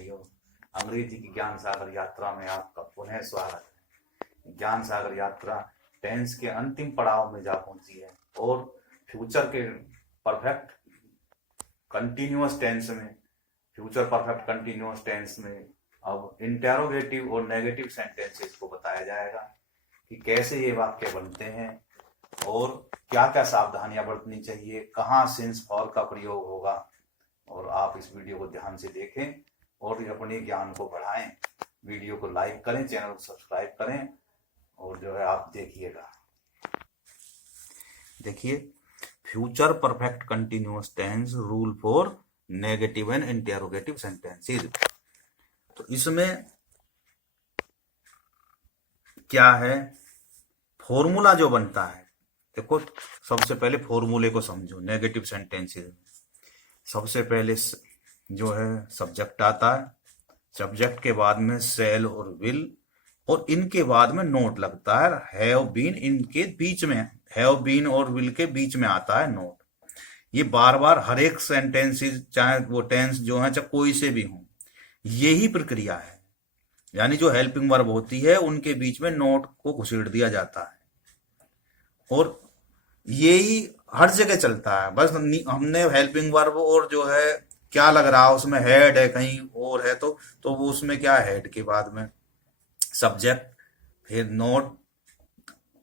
भाइयों, अंग्रेजी की ज्ञान सागर यात्रा में आपका पुनः स्वागत है। ज्ञान सागर यात्रा टेंस के अंतिम पड़ाव में जा पहुंची है और फ्यूचर के परफेक्ट कंटिन्यूअस टेंस में अब इंटेरोगेटिव और नेगेटिव सेंटेंसेस को बताया जाएगा कि कैसे ये वाक्य बनते हैं और क्या क्या सावधानियां बरतनी चाहिए, कहाँ सिंस फॉर का प्रयोग होगा। और आप इस वीडियो को ध्यान से देखें और अपने ज्ञान को बढ़ाएं। वीडियो को लाइक करें, चैनल को सब्सक्राइब करें और जो है आप देखिए future perfect continuous tense rule for negative and interrogative sentences. तो इसमें क्या है, फॉर्मूला जो बनता है, देखो सबसे पहले फॉर्मूले को समझो। नेगेटिव सेंटेंसेस में सबसे पहले जो है सब्जेक्ट आता है, सब्जेक्ट के बाद में शैल और विल, और इनके बाद में नोट लगता है। हैव बीन, इनके बीच में हैव बीन और विल के बीच में आता है नोट। ये बार बार हर एक सेंटेंसेस, चाहे वो टेंस जो है चाहे कोई से भी हो, यही प्रक्रिया है। यानी जो हेल्पिंग वर्ब होती है उनके बीच में नोट को घुसेड़ दिया जाता है और यही हर जगह चलता है। बस हमने हेल्पिंग वर्ब और जो है क्या लग रहा है उसमें हेड है कहीं और है, तो वो उसमें क्या है, हेड के बाद में सब्जेक्ट, फिर नोट,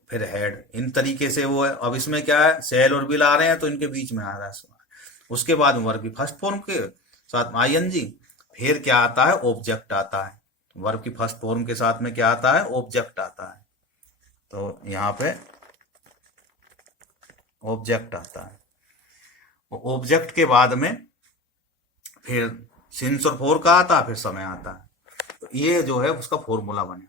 फिर हेड, इन तरीके से वो है। अब इसमें क्या है, सेल और बिल आ रहे हैं तो इनके बीच में आ रहा है। उसके बाद में वर्ब की फर्स्ट फॉर्म के साथ आईएनजी, फिर क्या आता है, ऑब्जेक्ट आता है। वर्ब की फर्स्ट फॉर्म के साथ में क्या आता है, ऑब्जेक्ट आता है। तो यहाँ पे ऑब्जेक्ट आता है। ऑब्जेक्ट के बाद में फिर सिंस और फोर का आता है, फिर समय आता है। तो ये जो है उसका फॉर्मूला बने।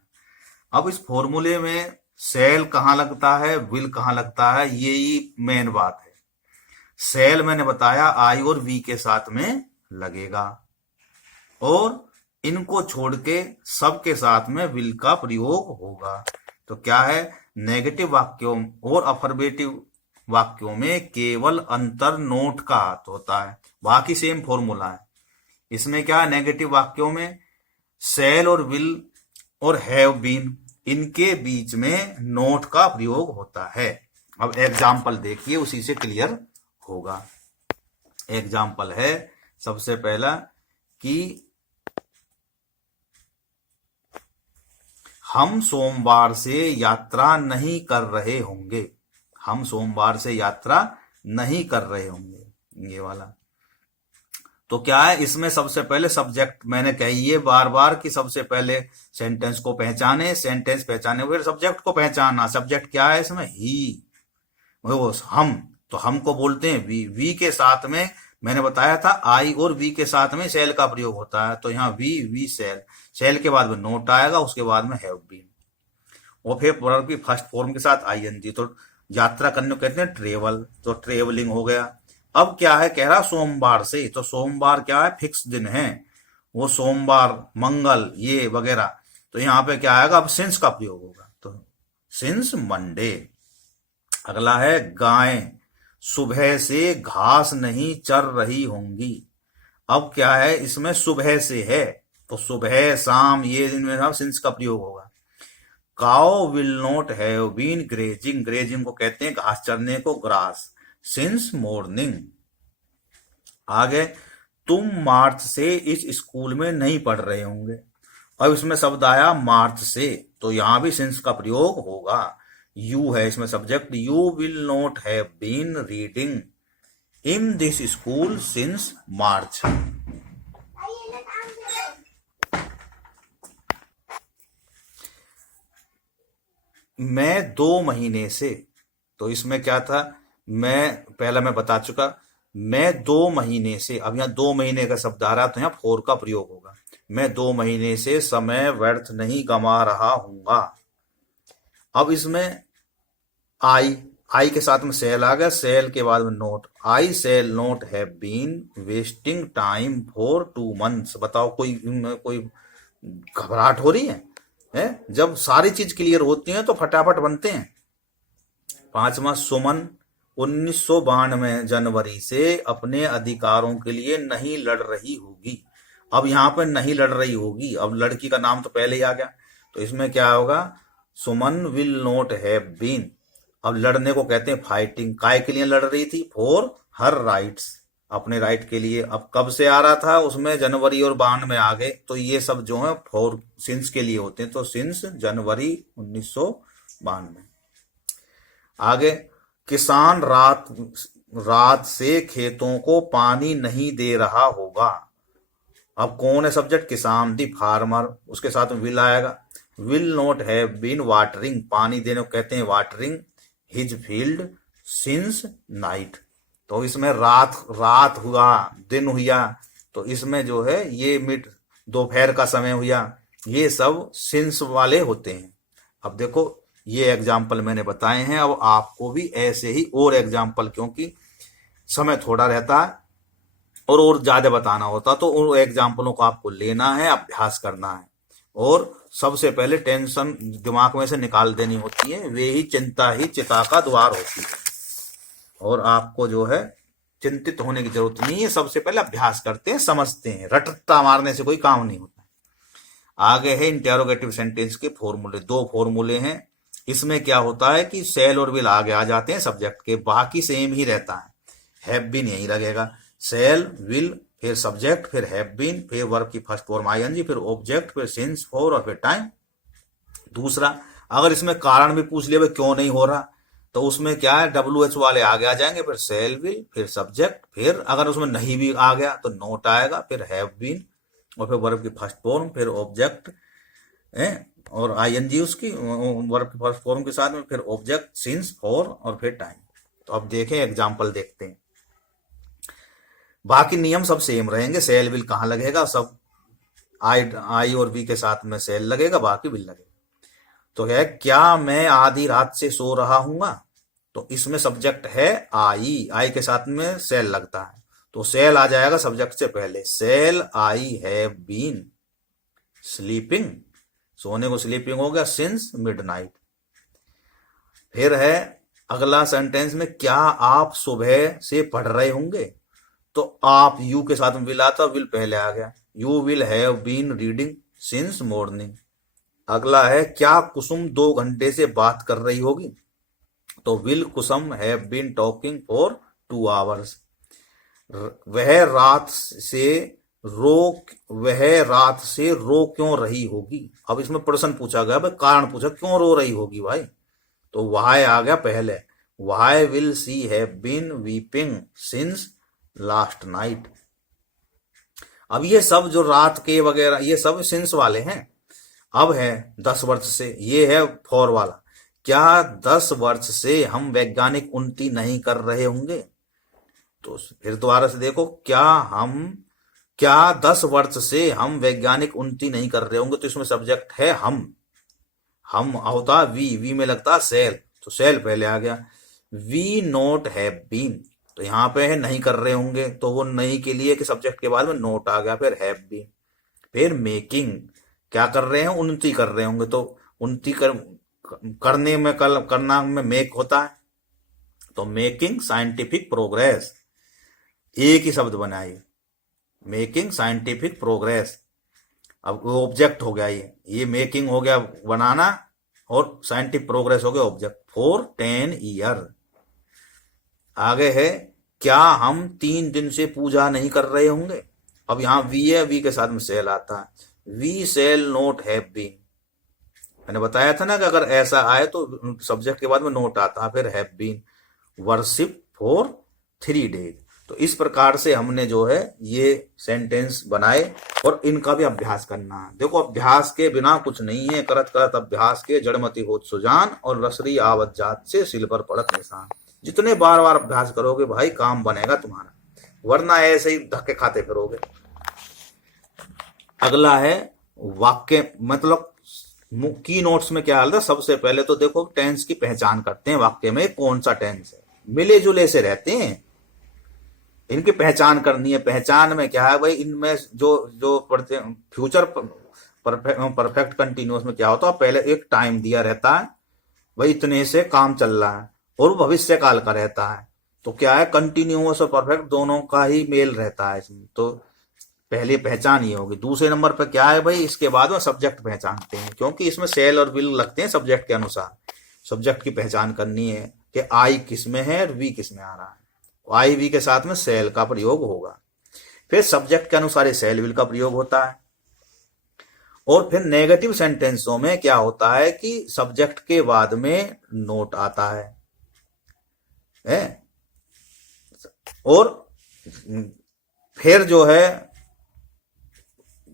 अब इस फॉर्मूले में सेल कहाँ लगता है, विल कहाँ लगता है, यही मेन बात है। सेल मैंने बताया आई और वी के साथ में लगेगा और इनको छोड़ के सबके साथ में विल का प्रयोग होगा। तो क्या है, नेगेटिव वाक्यों और अफर्मेटिव वाक्यों में केवल अंतर नोट का हाथ होता है, बाकी सेम फॉर्मूला है। इसमें क्या है, नेगेटिव वाक्यों में सेल और विल और हैव बीन, इनके बीच में नोट का प्रयोग होता है। अब एग्जाम्पल देखिए, उसी से क्लियर होगा। एग्जाम्पल है सबसे पहला कि हम सोमवार से यात्रा नहीं कर रहे होंगे। हम सोमवार से यात्रा नहीं कर रहे होंगे, ये वाला। तो क्या है, इसमें सबसे पहले सब्जेक्ट मैंने कही है बार बार कि सबसे पहले सेंटेंस को पहचाने, सेंटेंस पहचाने फिर सब्जेक्ट को पहचानना। सब्जेक्ट क्या है इसमें, ही, वो हम, तो हम को बोलते हैं वी। वी के साथ में मैंने बताया था आई और वी के साथ में सेल का प्रयोग होता है। तो यहाँ वी सेल, सेल के बाद में नोट आएगा, उसके बाद में हैव बीन, और फिर वर्ब की फर्स्ट फॉर्म के साथ आईएनजी। तो यात्रा करने को कहते हैं ट्रेवल, तो ट्रेवलिंग हो गया। अब क्या है, कह रहा सोमवार से, तो सोमवार क्या है, फिक्स दिन है, वो सोमवार, मंगल, ये वगैरह। तो यहाँ पे क्या आएगा, अब सिंस का प्रयोग होगा, तो सिंस मंडे। अगला है गायें सुबह से घास नहीं चर रही होंगी। अब क्या है, इसमें सुबह से है, तो सुबह, शाम, ये दिन में सिंस का प्रयोग होगा। Cow will not have been grazing, grazing को कहते हैं घास चरने को, ग्रास, सिंस मॉर्निंग। आगे, तुम मार्च से इस स्कूल में नहीं पढ़ रहे होंगे। अब इसमें शब्द आया मार्च से, तो यहां भी सिंस का प्रयोग होगा। यू है इसमें subject, you will not have been reading in this school since March. मैं 2 महीने से, तो इसमें क्या था, मैं बता चुका, मैं 2 महीने से। अब यहाँ 2 महीने का शब्द आ रहा है तो यहाँ फोर का प्रयोग होगा। मैं 2 महीने से समय व्यर्थ नहीं गंवा रहा हूंगा। अब इसमें आई के साथ में सेल आ गया, सेल के बाद में not, I shall not have been wasting time for 2 months। बताओ, कोई घबराहट हो रही है? जब सारी चीज क्लियर होती है तो फटाफट बनते हैं। 5वां, सुमन 1992 जनवरी से अपने अधिकारों के लिए नहीं लड़ रही होगी। अब यहाँ पे नहीं लड़ रही होगी, अब लड़की का नाम तो पहले ही आ गया, तो इसमें क्या होगा, सुमन विल नॉट हैव बीन। अब लड़ने को कहते हैं फाइटिंग, काय के लिए लड़ रही थी, फॉर हर राइट्स, अपने राइट के लिए। अब कब से आ रहा था, उसमें जनवरी और बांड में आ गए, तो ये सब जो है फॉर सिंस के लिए होते हैं, तो सिंस जनवरी 1992। आगे, किसान रात रात से खेतों को पानी नहीं दे रहा होगा। अब कौन है सब्जेक्ट, किसान, दी फार्मर, उसके साथ में विल आएगा। Will not have been watering, पानी देने को कहते हैं watering, his field since night. तो इसमें रात रात हुआ, दिन हुआ, तो इसमें जो है ये मिड दोपहर का समय हुआ, ये सब सिंस वाले होते हैं। अब देखो ये एग्जाम्पल मैंने बताए हैं, अब आपको भी ऐसे ही और एग्जाम्पल, क्योंकि समय थोड़ा रहता है और ज्यादा बताना होता, तो उन एग्जाम्पलों को आपको लेना है, अभ्यास करना है, और सबसे पहले टेंशन दिमाग में से निकाल देनी होती है। वे ही चिंता ही चिता का द्वार होती है, और आपको जो है चिंतित होने की जरूरत नहीं है। सबसे पहले अभ्यास करते हैं, समझते हैं, रटता मारने से कोई काम नहीं होता। आगे है इंटेरोगेटिव सेंटेंस के फॉर्मूले, दो फॉर्मूले हैं। इसमें क्या होता है कि सेल और विल आगे आ जाते हैं सब्जेक्ट के, बाकी सेम ही रहता है, हैव बीन यही लगेगा, सेल विल फिर सब्जेक्ट फिर हैव बीन फिर वर्ब की फर्स्ट फॉर्म आईएनजी फिर ऑब्जेक्ट फिर सिंस फॉर और फिर टाइम। दूसरा, अगर इसमें कारण भी पूछ लिया क्यों नहीं हो रहा, तो उसमें क्या है, WH वाले आगे आ जाएंगे, फिर सेल विल फिर सब्जेक्ट, फिर अगर उसमें नहीं भी आ गया तो नोट आएगा, फिर हैव बीन और फिर वर्ब की फर्स्ट फॉर्म फिर ऑब्जेक्ट और आईएनजी उसकी वर्ब की फर्स्ट फॉर्म के साथ में, फिर ऑब्जेक्ट सिंस फॉर और फिर टाइम। तो अब देखें एग्जाम्पल देखते हैं। बाकी नियम सब सेम रहेंगे, सेल विल कहाँ लगेगा, सब आई और वी के साथ में सेल लगेगा, बाकी विल लगेगा। तो है, क्या मैं आधी रात से सो रहा हूंगा, तो इसमें सब्जेक्ट है आई के साथ में सेल लगता है, तो सेल आ जाएगा सब्जेक्ट से पहले, shall I have been sleeping, सोने को स्लीपिंग हो गया, सिंस मिडनाइट। फिर है अगला सेंटेंस में, क्या आप सुबह से पढ़ रहे होंगे, तो आप यू के साथ में विल आता, विल पहले आ गया, you will have been reading since morning. अगला है, क्या कुसुम 2 घंटे से बात कर रही होगी, तो will Kusum have been talking for 2 hours. वह रात से रो क्यों रही होगी, अब इसमें प्रश्न पूछा गया, भाई कारण पूछा क्यों रो रही होगी भाई, तो वाई आ गया पहले, why will she have been weeping since last night. अब ये सब जो रात के वगैरह ये सब सिंस वाले हैं। अब है 10 वर्ष से, ये है फॉर वाला, क्या 10 वर्ष से हम वैज्ञानिक उन्नति नहीं कर रहे होंगे, तो फिर दोबारा से देखो, क्या 10 वर्ष से हम वैज्ञानिक उन्नति नहीं कर रहे होंगे, तो इसमें सब्जेक्ट है हम होता वी में लगता सेल, तो सेल पहले आ गया। वी नोट हैव बीन, तो यहाँ पे है नहीं कर रहे होंगे, तो वो नहीं के लिए कि सब्जेक्ट के बाद में नोट आ गया, फिर हैव बीन। फिर मेकिंग, क्या कर रहे हैं, उन्नति कर रहे होंगे, तो उन्नति करने में करना में मेक होता है, तो मेकिंग साइंटिफिक प्रोग्रेस, एक ही शब्द बनाइए, मेकिंग साइंटिफिक प्रोग्रेस। अब वो ऑब्जेक्ट हो गया, ये मेकिंग हो गया बनाना, और साइंटिफिक प्रोग्रेस हो गया ऑब्जेक्ट, फॉर 10 ईयर। आगे है, क्या हम 3 दिन से पूजा नहीं कर रहे होंगे, अब यहाँ वी है, वी के साथ में सेल आता है, we shall not have been. मैंने बताया था ना कि अगर ऐसा आए तो सब्जेक्ट के बाद में नोट आता है, फिर have been worship for 3 days. तो इस प्रकार से हमने जो है ये सेंटेंस बनाए, और इनका भी अभ्यास करना है। देखो अभ्यास के बिना कुछ नहीं है, करत करत अभ्यास के जड़मती होत सुजान, और रसरी आवत जात से सिल पर पड़त निशान। जितने बार बार अभ्यास करोगे भाई काम बनेगा तुम्हारा, वरना ऐसे ही धक्के खाते फिरोगे। अगला है वाक्य, मतलब की नोट्स में क्या हाल था, सबसे पहले तो देखो टेंस की पहचान करते हैं, वाक्य में कौन सा टेंस है, मिले जुले से रहते हैं, इनकी पहचान करनी है। पहचान में क्या है भाई, इनमें जो पढ़ते हैं फ्यूचर परफेक्ट कंटिन्यूअस में क्या होता है, पहले एक टाइम दिया रहता है, भाई इतने से काम चल रहा है, और भविष्य काल का रहता है, तो क्या है कंटिन्यूअस और परफेक्ट दोनों का ही मेल रहता है इसमें। तो पहले पहचान ये होगी। दूसरे नंबर पर क्या है भाई, इसके बाद में सब्जेक्ट पहचानते हैं, क्योंकि इसमें सेल और विल लगते हैं सब्जेक्ट के अनुसार। सब्जेक्ट की पहचान करनी है कि आई किस में है और वी किस में आ रहा है। आई वी के साथ में सेल का प्रयोग होगा। फिर सब्जेक्ट के अनुसार ये सेल विल का प्रयोग होता है। और फिर नेगेटिव सेंटेंसों में क्या होता है कि सब्जेक्ट के बाद में नोट आता है? और फिर जो है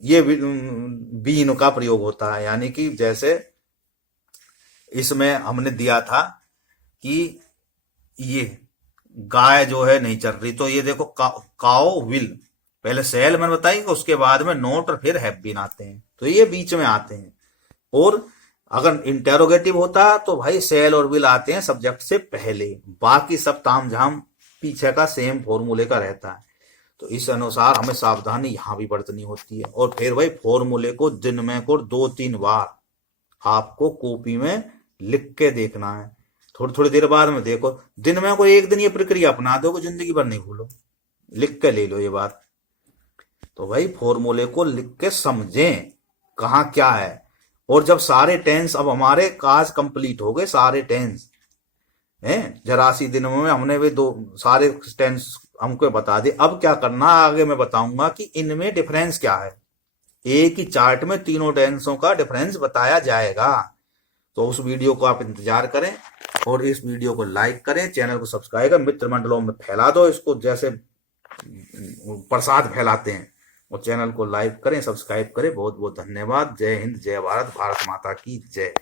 ये बीन का प्रयोग होता है, यानी कि जैसे इसमें हमने दिया था कि ये गाय जो है नहीं चल रही, तो ये देखो काओ विल, पहले सेल मैंने बताई, उसके बाद में नोट और फिर हैव बीन आते हैं, तो ये बीच में आते हैं। और अगर इंटेरोगेटिव होता तो भाई सेल और विल आते हैं सब्जेक्ट से पहले, बाकी सब तामझाम पीछे का सेम फॉर्मूले का रहता है। तो इस अनुसार हमें सावधानी यहां भी बरतनी होती है। और फिर भाई फॉर्मूले को दिन में को 2-3 बार आपको कॉपी में लिख के देखना है। थोड़ी थोड़ी देर बाद में देखो, दिन में कोई एक दिन ये प्रक्रिया अपना दो, जिंदगी भर नहीं भूलो, लिख के ले लो ये बात। तो भाई फॉर्मूले को लिख के समझें कहाँ क्या है। और जब सारे टेंस, अब हमारे काज कंप्लीट हो गए सारे टेंस हैं, 84 दिनों में हमने वे सारे टेंस हमको बता दे। अब क्या करना आगे मैं बताऊंगा कि इनमें डिफरेंस क्या है। एक ही चार्ट में तीनों टेंसों का डिफरेंस बताया जाएगा। तो उस वीडियो को आप इंतजार करें और इस वीडियो को लाइक करें, चैनल को सब्सक्राइब करें, मित्र मंडलों में फैला दो इसको, जैसे प्रसाद फैलाते हैं। और चैनल को लाइक करें, सब्सक्राइब करें। बहुत बहुत धन्यवाद। जय हिंद, जय भारत, भारत माता की जय।